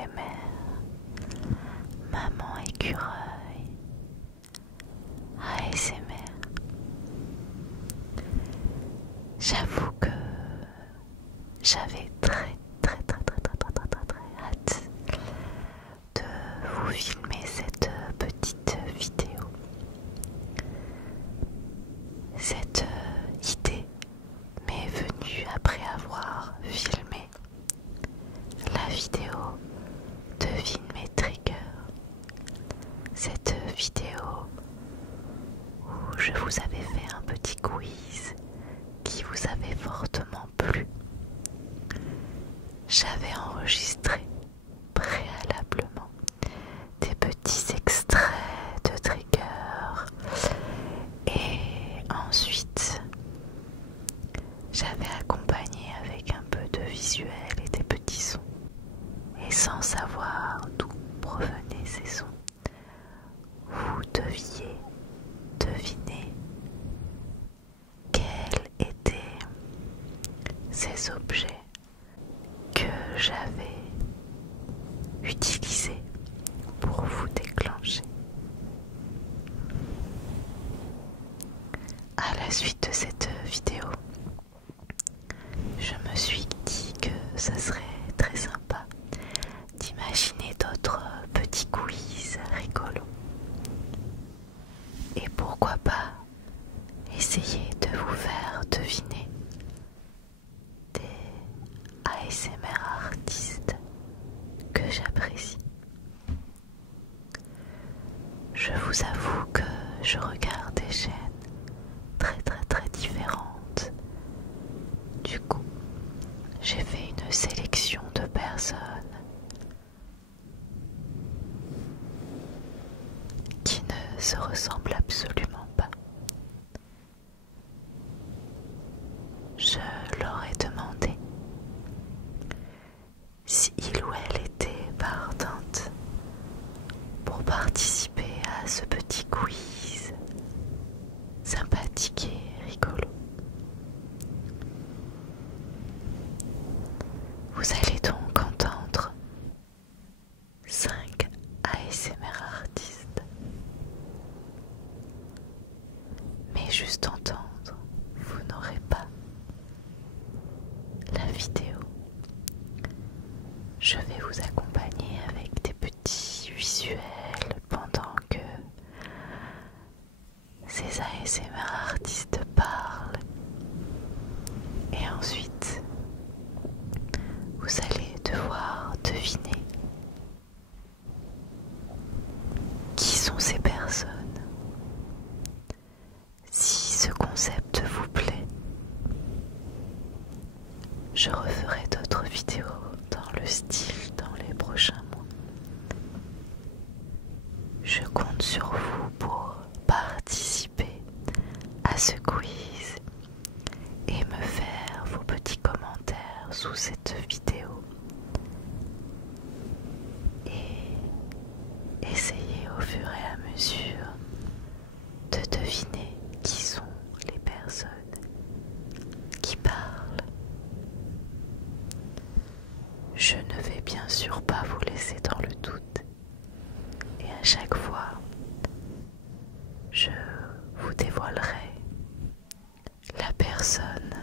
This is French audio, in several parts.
ASMR, Maman Écureuil, ASMR. J'avoue que j'avais très hâte de vous filmer cette petite vidéo. Cette idée m'est venue après avoir filmé la vidéo Devine mes triggers. Cette vidéo où je vous avais fait un petit quiz qui vous avait fortement plu. J'avais enregistré préalablement des petits extraits de triggers et ensuite j'avais accompagné avec un peu de visuel et des petits sons. Et sans savoir d'où provenaient ces sons, vous deviez deviner quels étaient ces objets que j'avais utilisés pour vous déclencher. À la suite de cette vidéo, je me suis dit que ça serait très sympa d'imaginer d'autres petits quiz rigolos. Et pourquoi pas essayer de vous faire deviner des ASMR artistes que j'apprécie. Je vous avoue que je regarde des chaînes très différentes. Du coup, j'ai fait une sélection de personnes qui ne se ressemblent absolument pas. Je leur ai demandé si il ou elle était partante pour participer à ce petit quiz sympathique et rigolo. Vous allez donc entendre 5 ASMR artistes. Mais juste entendre, vous n'aurez pas la vidéo. Je vais vous accompagner avec des petits visuels pendant que ces ASMR artistes parlent. Et ensuite, vous allez devoir deviner qui sont ces personnes. Si ce concept vous plaît, je referai d'autres vidéos dans le style dans les prochains mois. Je compte sur vous pour participer à ce quiz et me faire vos petits commentaires sous cette vidéo et essayer au fur et à mesure de deviner qui sont les personnes qui parlent. Je ne vais bien sûr pas vous laisser dans le doute et à chaque fois je vous dévoilerai la personne.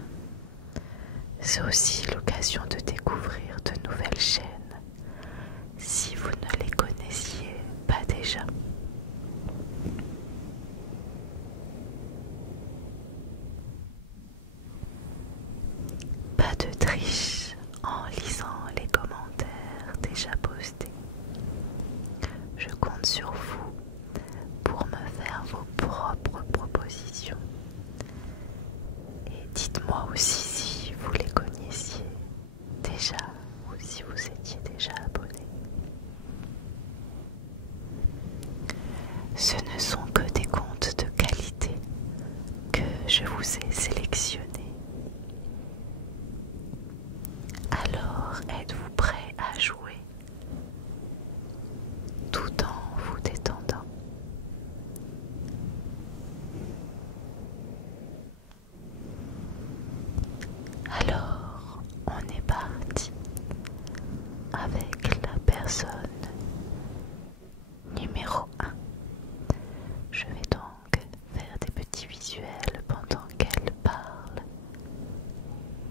C'est aussi l'occasion de découvrir de nouvelles chaînes si vous ne les connaissiez pas déjà. Pas de triche en lisant les commentaires déjà postés. Je compte sur vous pour me faire vos propres propositions. Et dites-moi aussi si vous les connaissiez déjà ou si vous étiez déjà abonné. Ce ne sont que des comptes de qualité que je vous ai sélectionnés. Alors, êtes-vous prêts à jouer tout en vous détendant? Alors, on est parti. personne numéro 1. Je vais donc faire des petits visuels pendant qu'elle parle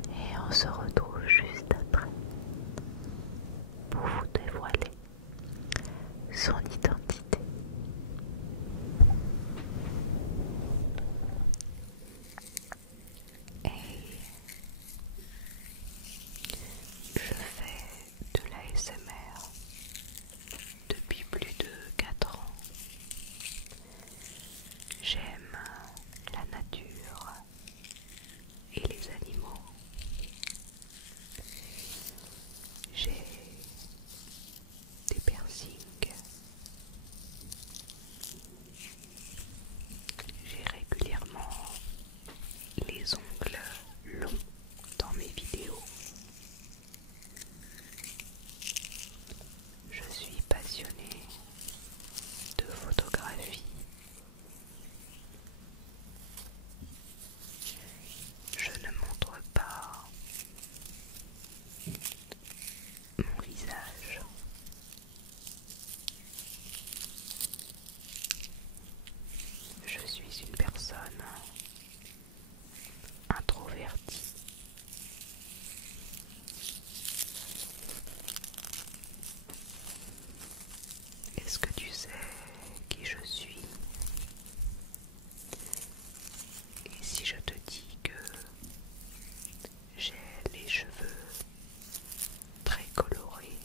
et on se retrouve juste après pour vous dévoiler son identité. Et je fais de l'ASMR depuis plus de 4 ans. J'aime la nature et les animaux. J'ai des piercings. J'ai régulièrement les ongles longs dans mes vidéos. Je suis passionnée de photographie. Je ne montre pas mon visage. Je suis une personne introvertie. Est-ce que tu sais qui je suis? Et si je te dis que j'ai les cheveux très colorés,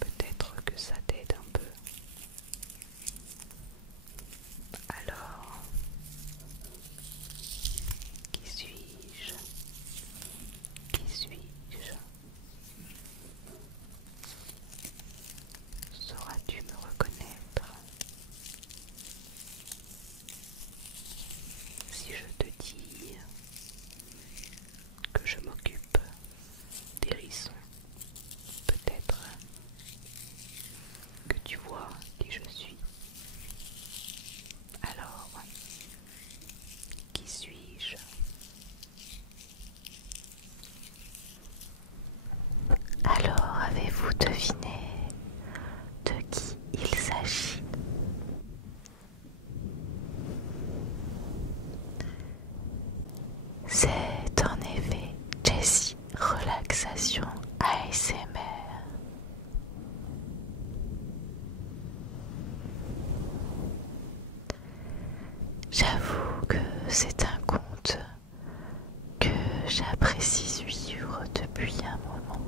peut-être que ça t'aide un peu. Alors, qui suis-je? Qui suis-je? Sauras-tu me reconnaître si je te dis que je m'occupe des hérissons? Peut-être que tu vois qui je suis. Alors, qui suis-je? Alors, avez-vous deviné de qui il s'agit? C'est en effet Jessie Relaxation ASMR. J'avoue que c'est un conte que j'apprécie suivre depuis un moment.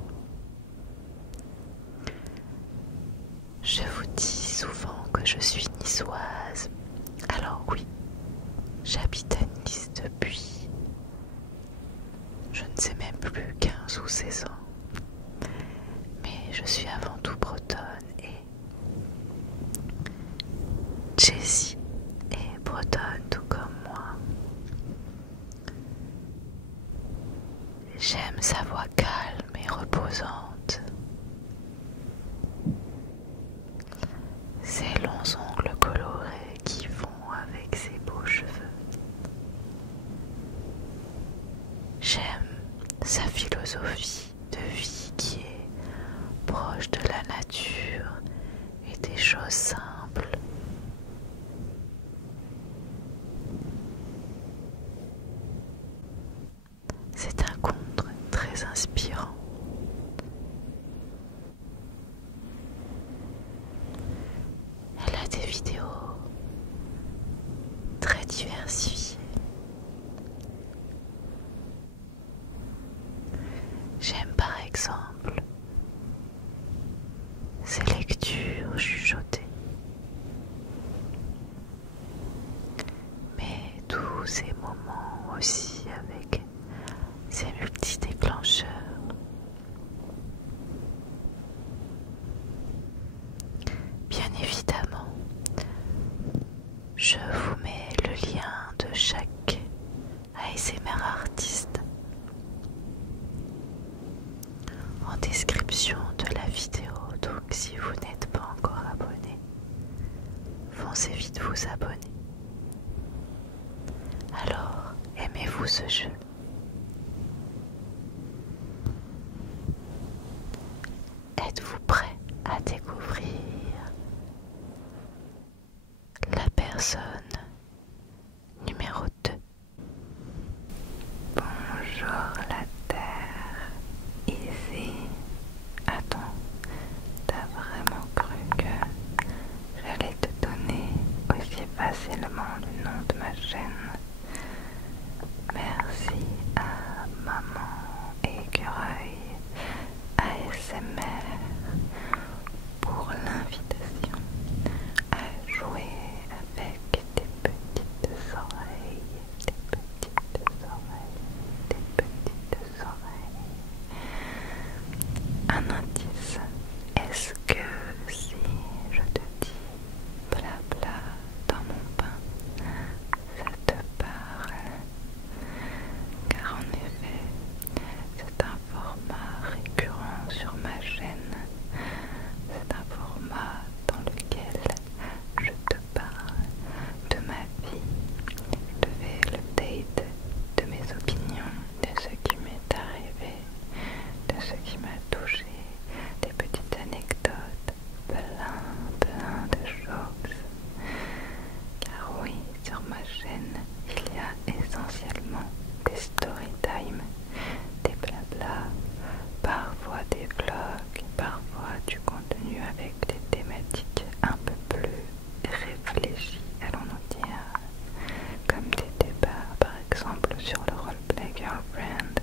Je vous dis souvent que je suis niçoise. Alors oui, j'habite à Nice depuis, je ne sais même plus, 15 ou 16 ans. Mais je suis avant tout bretonne et Jessie est bretonne tout comme moi. J'aime sa voix calme et reposante. Ses longs ongles colorés qui vont avec ses beaux cheveux. J'aime sa philosophie de vie qui est proche de la nature et des choses simples. C'est un conte très inspirant. Elle a des vidéos très diversifiées. J'aime par exemple ses lectures chuchotées, mais tous ces moments aussi avec ses multi-déclencheurs. Bien évidemment, je vous mets le lien de chaque ASMR artiste en description de la vidéo, donc si vous n'êtes pas encore abonné, foncez vite vous abonner. Alors, aimez-vous ce jeu? Êtes-vous prêt à découvrir la personne numéro 2? Bonjour la Terre, ici. Attends, t'as vraiment cru que j'allais te donner aussi facilement le nom de ma chaîne? Merci à Maman Écureuil ASMR pour l'invitation à jouer avec tes petites oreilles, tes petites oreilles, tes petites oreilles. Un indice, est-ce que si je te dis blabla dans mon pain, ça te parle? Car en effet, c'est un format récurrent sur ma chaîne. C'est un format dans lequel je te parle de ma vie. Je te fais l'update de mes opinions, de ce qui m'est arrivé, de ce qui m'a touché, des petites anecdotes, plein de choses. Car oui, sur ma chaîne, il y a essentiellement des story time, des blabla, parfois des vlogs, parfois du contenu avec des thématiques un peu plus réfléchies, allons-nous dire, comme des débats par exemple sur le roleplay girlfriend.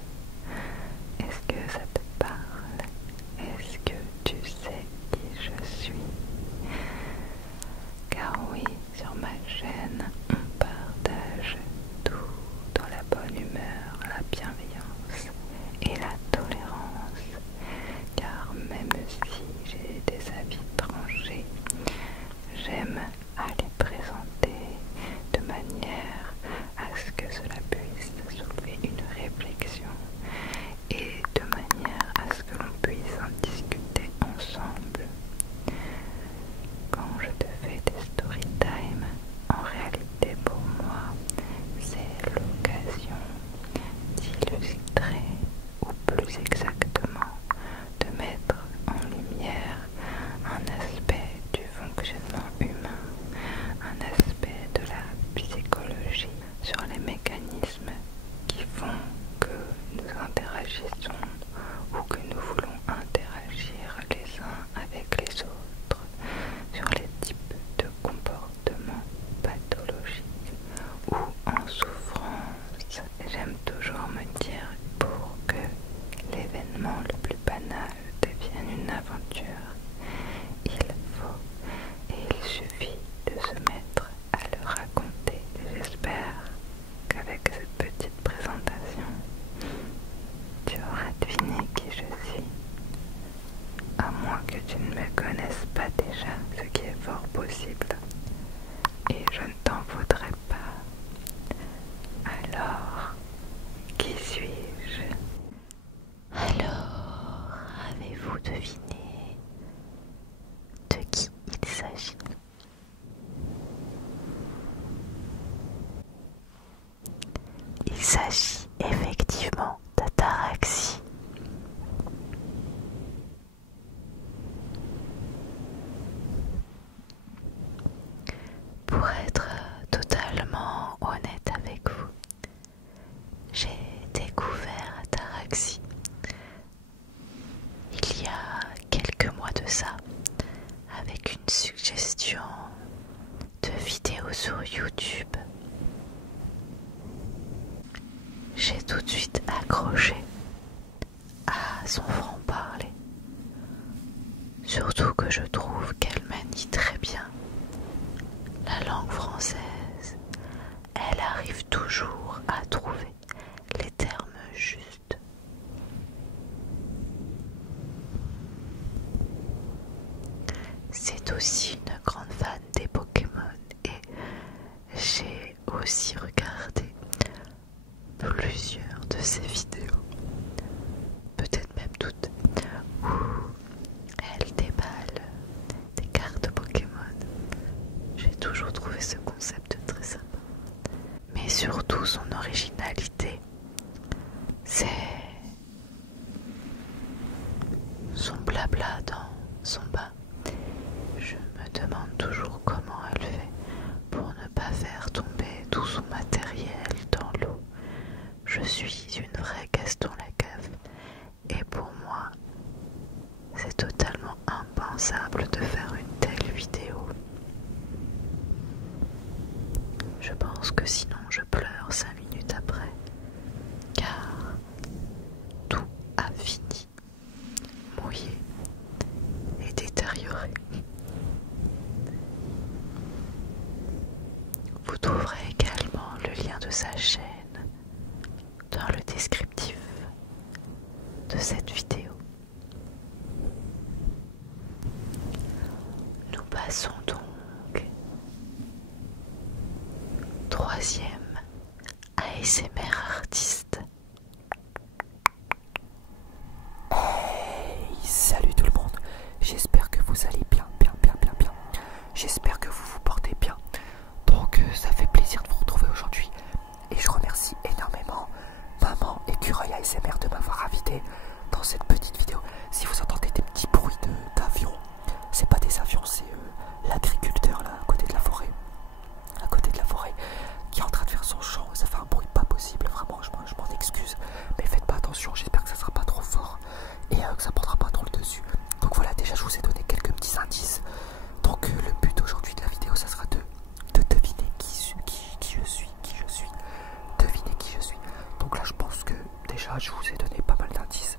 Est-ce que ça te parle? Est-ce que tu sais qui je suis? Car oui, sur ma chaîne, on partage tout dans la bonne humeur, la bienveillance et la tolérance. Car même si j'ai des avis tranchés, j'aime à les présenter de manière à ce que cela puisse soulever une réflexion et de manière à ce que l'on puisse en discuter ensemble. Quand je te fais des story time, en réalité pour moi, c'est l'occasion d'illustrer, ou plus exactement, de mettre en lumière un aspect du fonctionnement humain, un aspect de la psychologie sur les mécanismes qui font que nous interagissons ou que nous voulons interagir les uns avec les autres, sur les types de comportements pathologiques ou en souffrance. J'aime toujours me dire, pour que l'événement le plus banal devienne une aventure, il faut et il suffit de se mettre à le raconter. J'espère qu'avec cette petite présentation, tu auras deviné qui je suis, à moins que tu ne me connaisses pas déjà, ce qui est fort possible, et je ne t'en voudrais pas. Alors, qui suis-je? Alors, avez-vous deviné de qui il s'agit? Il s'agit effectivement d'ataraxie. Pour être totalement honnête avec vous, j'ai découvert ataraxie il y a quelques mois de ça, avec une suggestion de vidéos sur YouTube. J'ai tout de suite accroché à son franc-parler, surtout que je trouve qu'elle manie très bien la langue française. Elle arrive toujours à trouver les termes justes. C'est aussi une grande fan des Pokémon et j'ai aussi regardé plusieurs de ses vidéos, peut-être même toutes, où elle déballe des cartes Pokémon. J'ai toujours trouvé ce concept très sympa. Mais surtout son originalité, c'est son blabla. plat dans son bain. Je me demande toujours comment elle fait pour ne pas faire tomber tout son matériel dans l'eau. Je suis une vraie Gaston Lagaffe et pour moi, c'est totalement impensable de faire une telle vidéo. Je pense que sinon je pleure 5 minutes après, car tout a fini, mouillé et détérioré. Vous trouverez également le lien de sa chaîne dans le descriptif de cette vidéo. Nous passons donc troisième ASMR artiste. Hey, salut tout le monde, j'espère que vous allez bien. J'espère que vous vous portez bien. Donc ça fait plaisir de vous retrouver aujourd'hui. Et je remercie énormément Maman Écureuil ASMR de m'avoir invité dans cette petite vidéo. Si vous entendez des petits bruits d'avions, c'est pas des avions, c'est l'agriculteur là à côté de la forêt. Qui est en train de faire son champ, ça fait un bruit pas possible, vraiment je m'en excuse, mais faites pas attention, j'espère que ça sera pas trop fort et que ça prendra pas trop le dessus. Donc voilà, déjà je vous ai donné quelques petits indices. Donc le but aujourd'hui de la vidéo, ça sera de deviner qui je suis, deviner qui je suis. Donc là je pense que déjà je vous ai donné pas mal d'indices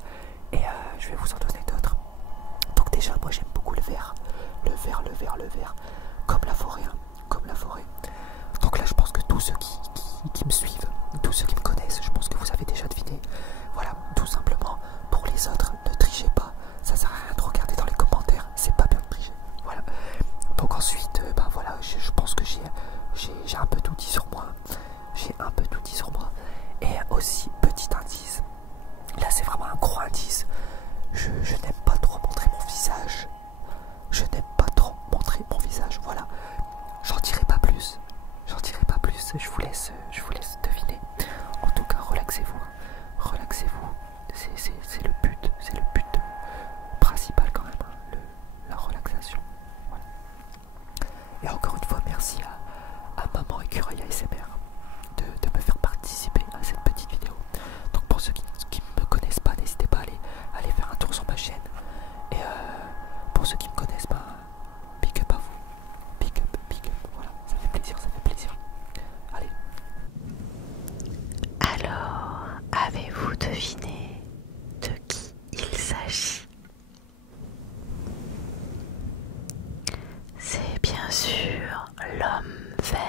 et je vais vous en donner d'autres. Donc déjà moi j'aime beaucoup le vert, comme la forêt, hein, comme la forêt. Donc là je pense que tous ceux qui me suivent, tous ceux qui me connaissent, je pense que vous avez déjà deviné. Voilà, tout simplement, pour les autres, ne trichez pas, ça sert à rien de regarder dans les commentaires, c'est pas bien de tricher. Voilà. Donc ensuite, ben voilà, je pense que j'ai un peu tout dit sur moi. Et aussi, petit indice, là c'est vraiment un gros indice, je n'aime pas trop montrer mon visage. Voilà. J'en dirai pas plus, je vous laisse deviner. En tout cas, relaxez-vous, c'est le but principal quand même, hein, la relaxation. Voilà. Et encore une fois, merci à Maman Écureuil ASMR de me faire participer à cette petite vidéo. Donc pour ceux qui ne me connaissent pas, n'hésitez pas à aller faire un tour sur ma chaîne. Et pour ceux qui me connaissent, bah, big up à vous. Big up, voilà, ça fait plaisir. Allez. Alors, avez-vous deviné de qui il s'agit? C'est bien sûr l'homme vert.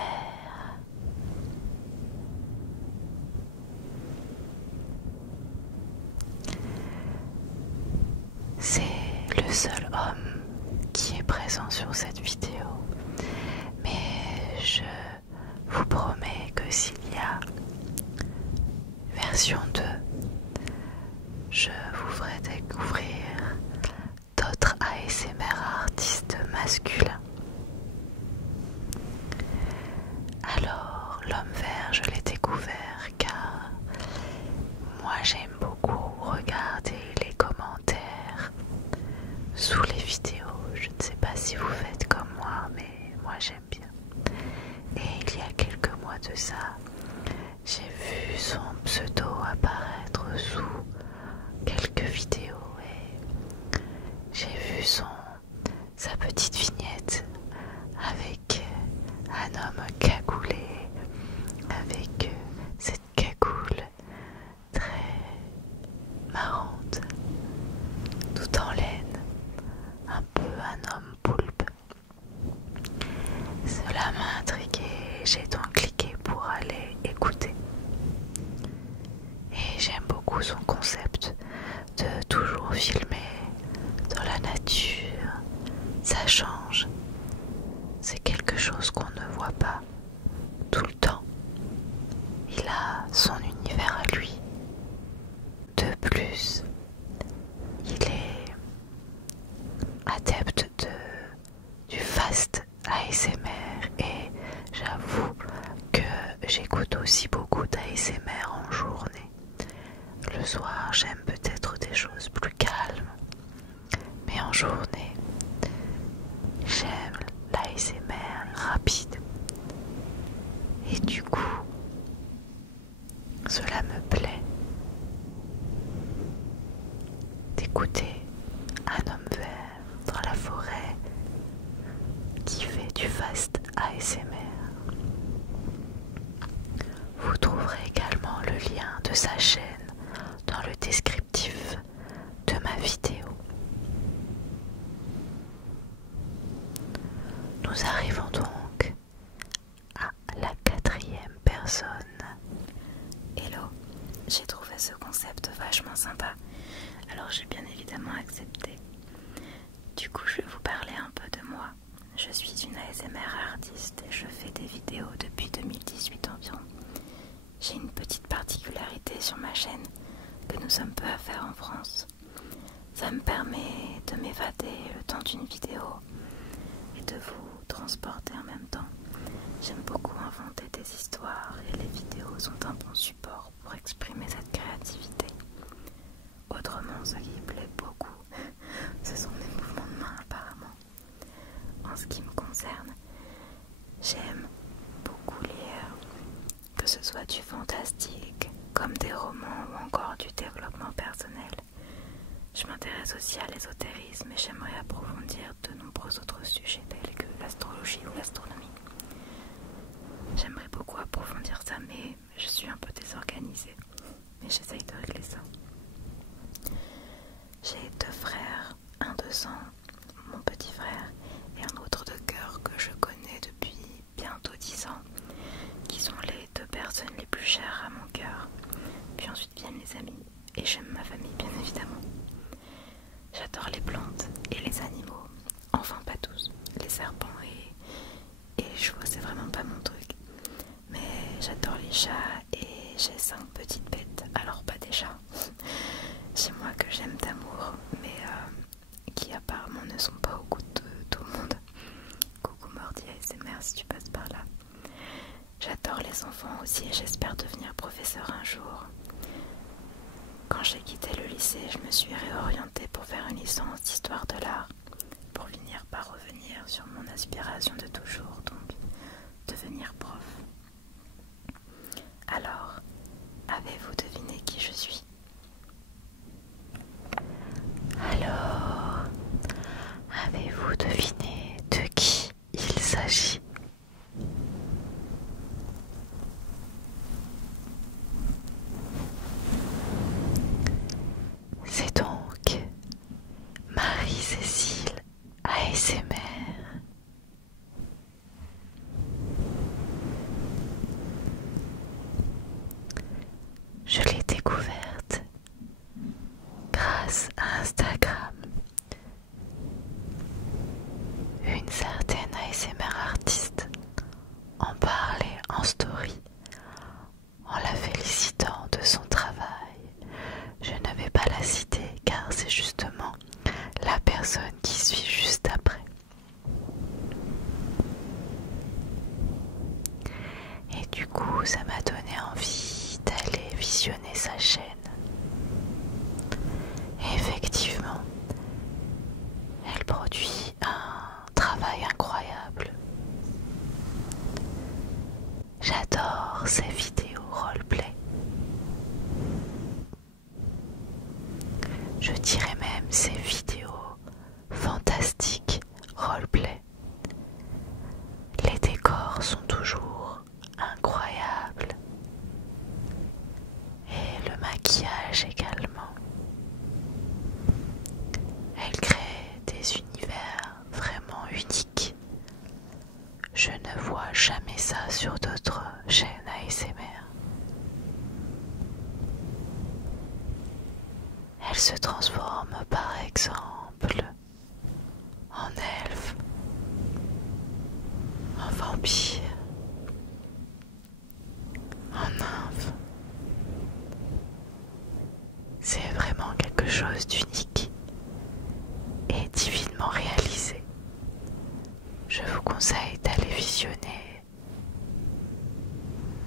C'est le seul homme qui est présent sur cette vidéo, mais je vous promets que s'il y a version 2, je vous ferai découvrir d'autres ASMR artistes masculins. Alors, l'homme vert, je l'ai découvert car moi j'aime beaucoup regarder les commentaires sous les vidéos. Je ne sais pas si vous faites comme moi, mais moi j'aime bien. Et il y a quelques mois de ça, j'ai vu son pseudo apparaître sous quelques vidéos et j'ai vu sa petite vignette avec un homme cagoulé, avec cette cagoule très marrante, tout en laine, un peu un homme poulpe. Cela m'a intrigué, j'ai donc cliqué pour aller écouter. Et j'aime beaucoup son concept de toujours filmer dans la nature. Ça change. C'est quelque chose qu'on ne voit pas tout le temps. Il a son univers à lui. De plus, il est adepte du fast ASMR et j'avoue que j'écoute aussi beaucoup d'ASMR en journée. Le soir, j'aime peut-être des choses plus calmes, mais en journée. J'aime l'ASMR rapide. Et du coup, cela me plaît d'écouter un homme vert dans la forêt qui fait du fast ASMR. Vous trouverez également le lien de sa chaîne dans le descriptif de ma vidéo. Nous arrivons donc à la 4e personne. Hello, j'ai trouvé ce concept vachement sympa, alors j'ai bien évidemment accepté. Du coup, je vais vous parler un peu de moi. Je suis une ASMR artiste et je fais des vidéos depuis 2018 environ. J'ai une petite particularité sur ma chaîne que nous sommes peu à faire en France. Ça me permet de m'évader le temps d'une vidéo et de vous transporter en même temps. J'aime beaucoup inventer des histoires et les vidéos sont un bon support pour exprimer cette créativité. Autrement, ce qui plaît beaucoup, ce sont mes mouvements de main apparemment. En ce qui me concerne, j'aime beaucoup lire, que ce soit du fantastique, comme des romans ou encore du développement personnel. Je m'intéresse aussi à l'ésotérisme et j'aimerais approfondir de nombreux autres sujets tels que l'astrologie ou l'astronomie. J'aimerais beaucoup approfondir ça, mais je suis un peu désorganisée. Mais j'essaye de régler ça. J'ai 2 frères, un de sang, mon petit frère, et un autre de cœur que je connais depuis bientôt 10 ans, qui sont les 2 personnes les plus chères à mon cœur. Puis ensuite viennent les amis, et j'aime ma famille bien évidemment. J'adore les plantes et les animaux, enfin pas tous, les serpents et les chevaux c'est vraiment pas mon truc. Mais j'adore les chats et j'ai 5 petites bêtes, alors pas des chats. C'est moi que j'aime d'amour, mais qui apparemment ne sont pas au goût de tout le monde. Coucou Mordi ASMR si tu passes par là. J'adore les enfants aussi et j'espère devenir professeur un jour. Quand j'ai quitté le lycée, je me suis réorientée pour faire une licence d'histoire de l'art, pour finir par revenir sur mon aspiration de toujours, donc devenir prof. Alors, avez-vous deviné qui je suis? Alors, avez-vous deviné de qui il s'agit? C'est donc Marie-Cécile ASMR. Je l'ai découverte grâce à Instagram. Une certaine ASMR artiste en parlait en story en la félicitant de son travail. Je ne vais pas la citer car c'est justement la personne qui suit juste après. Et du coup, ça m'a donné envie d'aller visionner sa chaîne. Et effectivement, elle produit un travail incroyable. J'adore ses vidéos roleplay. Je dirais même ses vidéos fantastiques roleplay. Les décors sont toujours incroyables. Et le maquillage également. Elle crée des univers vraiment uniques. Je ne vois jamais ça sur d'autres chaînes ASMR. Elle se transforme par exemple en elfe, en vampire, en nymphe. C'est vraiment quelque chose d'unique et divinement réalisé. Je vous conseille d'aller visionner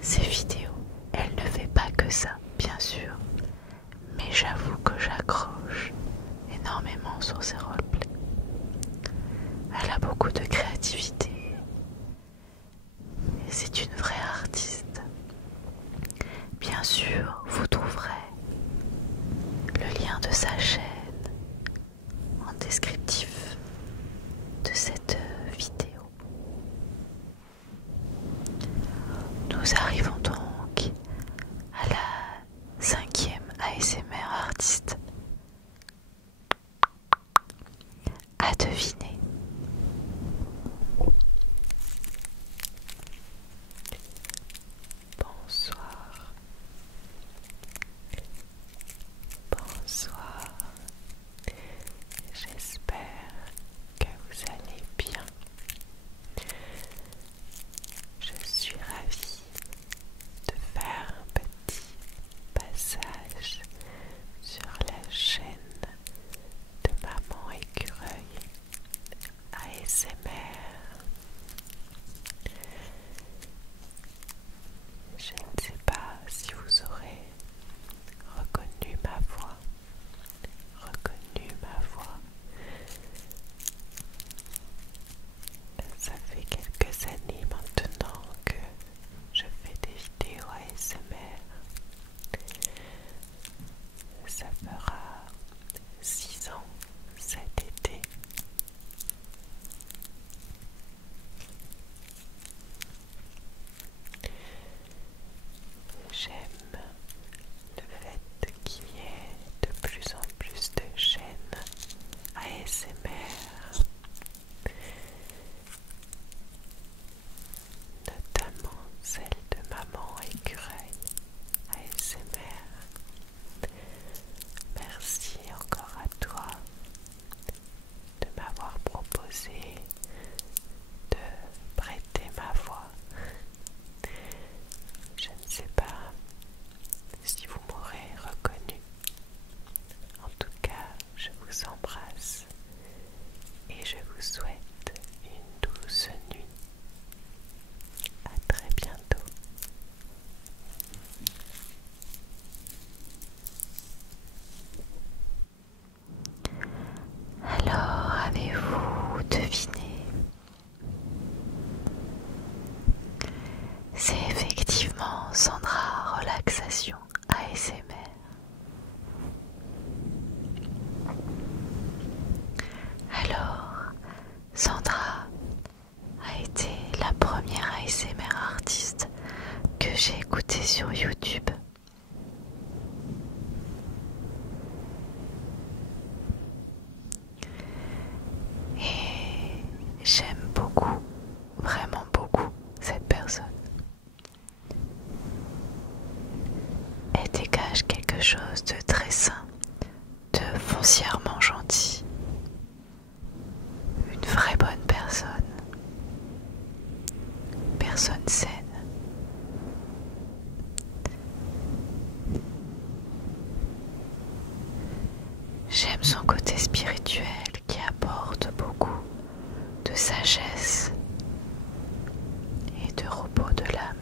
ces vidéos. Elle ne fait pas que ça, bien sûr, mais j'avoue que j'accroche énormément sur ces roleplays. Elle a beaucoup de créativité et c'est une vraie artiste. Bien sûr, vous trouverez le lien de sa chaîne en descriptif de cette vidéo. Nous arrivons donc à la 5e ASMR artiste. À deviner. Bonsoir. Bonsoir. J'espère que vous allez bien. Je suis ravie de faire un petit passage sur la chaîne de Maman Écureuil ASMR. Je ne sais pas si vous aurez reconnu ma voix. Ça fait quelques années maintenant que je fais des vidéos ASMR. Ça fera 6 ans cet été. J'aime le fait qu'il y ait de plus en plus de chaînes ASMR, notamment celle de Maman Écureuil ASMR. Merci encore à toi de m'avoir proposé de prêter ma voix. Je ne sais pas si vous m'aurez reconnu. En tout cas, je vous embrasse et je vous souhaite une douce nuit. À très bientôt. Alors, avez-vous deviné? C'est effectivement Sandra Relaxation ASMR. Alors, Sandra a été la première ASMR artiste que j'ai écoutée sur YouTube. Et j'aime beaucoup, vraiment beaucoup, cette personne. Elle dégage quelque chose de très sain, de foncièrement gentil. Une vraie bonne personne. Personne saine. J'aime son côté spirituel qui apporte beaucoup de sagesse et de repos de l'âme.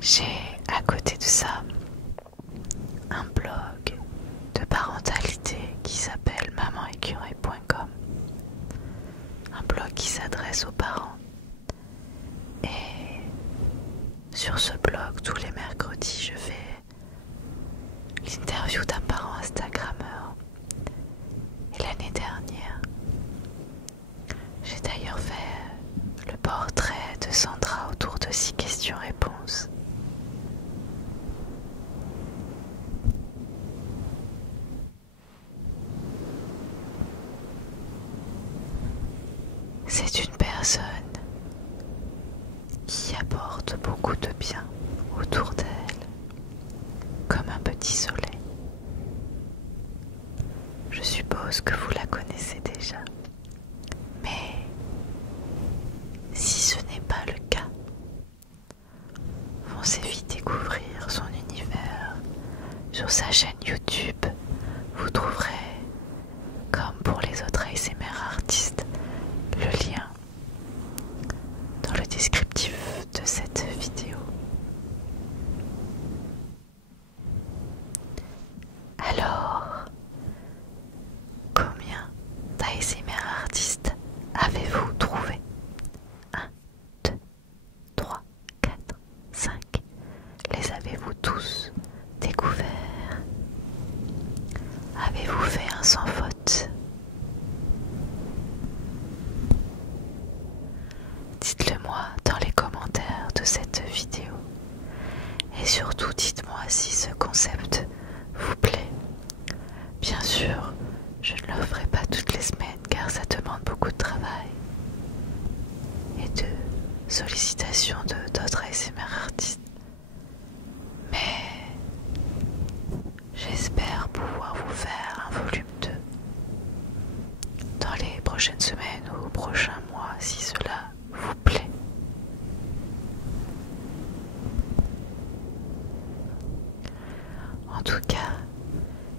J'ai à côté de ça un blog de parentalité qui s'appelle mamanécureuil.com, un blog qui s'adresse aux parents. Et sur ce blog, tous les mercredis, je fais l'interview d'un parent instagrammeur. Et l'année dernière, j'ai d'ailleurs fait le portrait de Sandra autour de 6 questions-réponses. C'est une personne qui apporte beaucoup de bien autour d'elle, comme un petit soleil. Je suppose que vous la connaissez déjà, mais si ce n'est pas le cas, dites-le-moi dans les commentaires de cette vidéo. Et surtout, dites-moi si ce concept vous plaît. Bien sûr, je ne le ferai pas toutes les semaines car ça demande beaucoup de travail et de sollicitation d'autres ASMR artistes. Mais j'espère pouvoir vous faire un volume 2 dans les prochaines semaines ou prochains mois si cela vous plaît. En tout cas,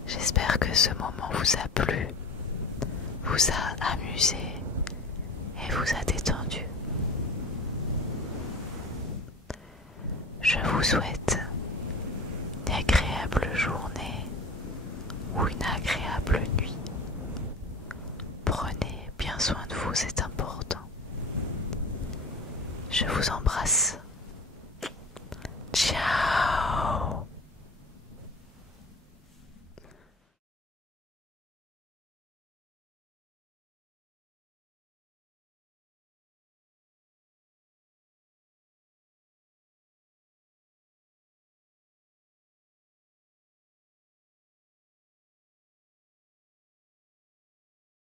j'espère que ce moment vous a plu, vous a amusé et vous a détendu. Je vous souhaite une agréable journée ou une agréable nuit. Prenez bien soin de vous, c'est important. Je vous embrasse.